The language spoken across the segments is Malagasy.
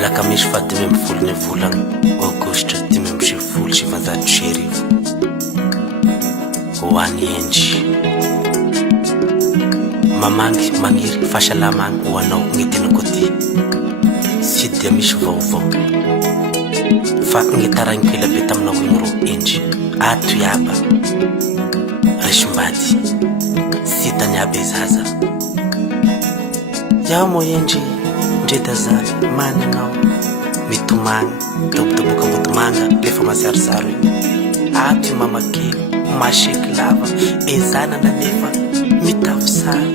Alakamisy fa 12 ny volana Aogositra 2025 ho an'ny Endry mamangy magniry fahasalamagna ho anao ny tenako ty sy dia misy vaovao fa ny taragny kely be taminao igny ro Endry ato iaba Resimbady sy tany aby zaza yaho mo Endry ndreda zany many anao mitomagny tobotoboka motomanga lefa mazarizaro igny ato mama kely masheky lava ezanana nefa mitafy sara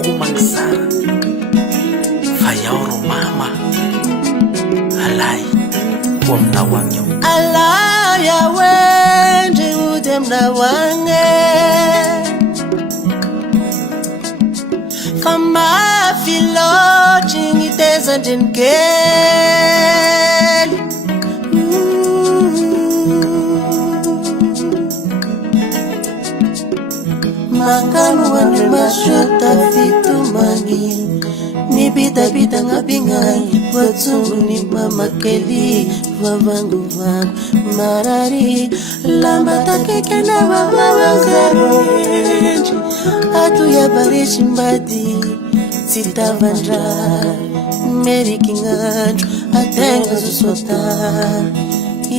komagny sara fa yaho ro mama alay ho aminao agny eo alay yaho Endry ody aminao agny fa mafy loatry gny tezandreny kely makano andre masota fitomagny nibidabida gn'abignagy voatsongony mama kely vavangovako marary lamba takaiky anavavavazaro Endry ato iaba Resimbady tsy tavandray meriky gn'andro ategna zosotany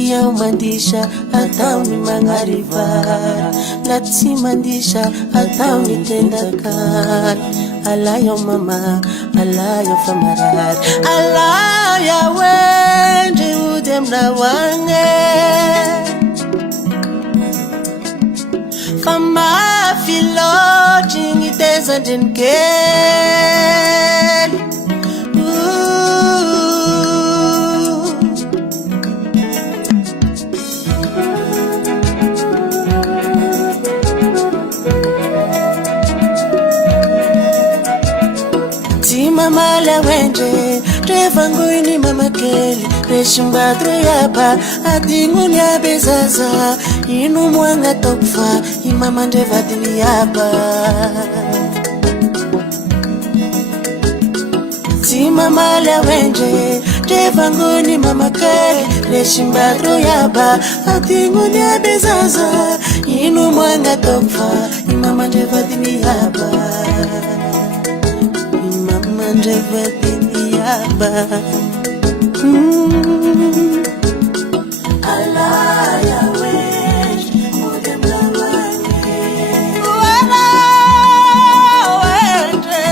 iaho mandisa ataony magnarivary la tsy mandisa ataony tendakany alay aho mama alay aho fa marary alay aho Endry ody aminao agny fa mafy loatry gny tezandreny kely mama la Endry trevangoiny mama kely Resimbady ro iaba adignoiny aby zaza ino moagny ataoko fa i mama ndre vadiny iaba tsy mama la Endry trevangoiny mama kely Resimbady ro iaba adignoiny aby zaza ino moagny ataoko fa i mama ndre vadiny iaba Andre vadiny iaba alay yaho Endry ody aminao agny Endry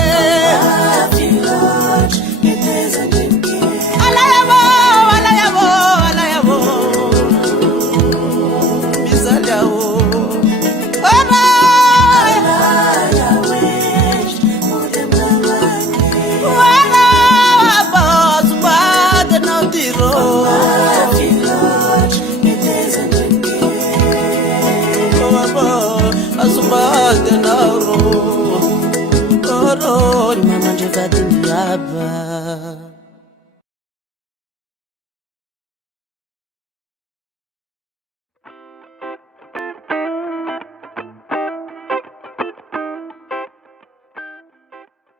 mafy loatry gny tezandreny kely alay yaho mizaly aho Mama ndre vadiny iaba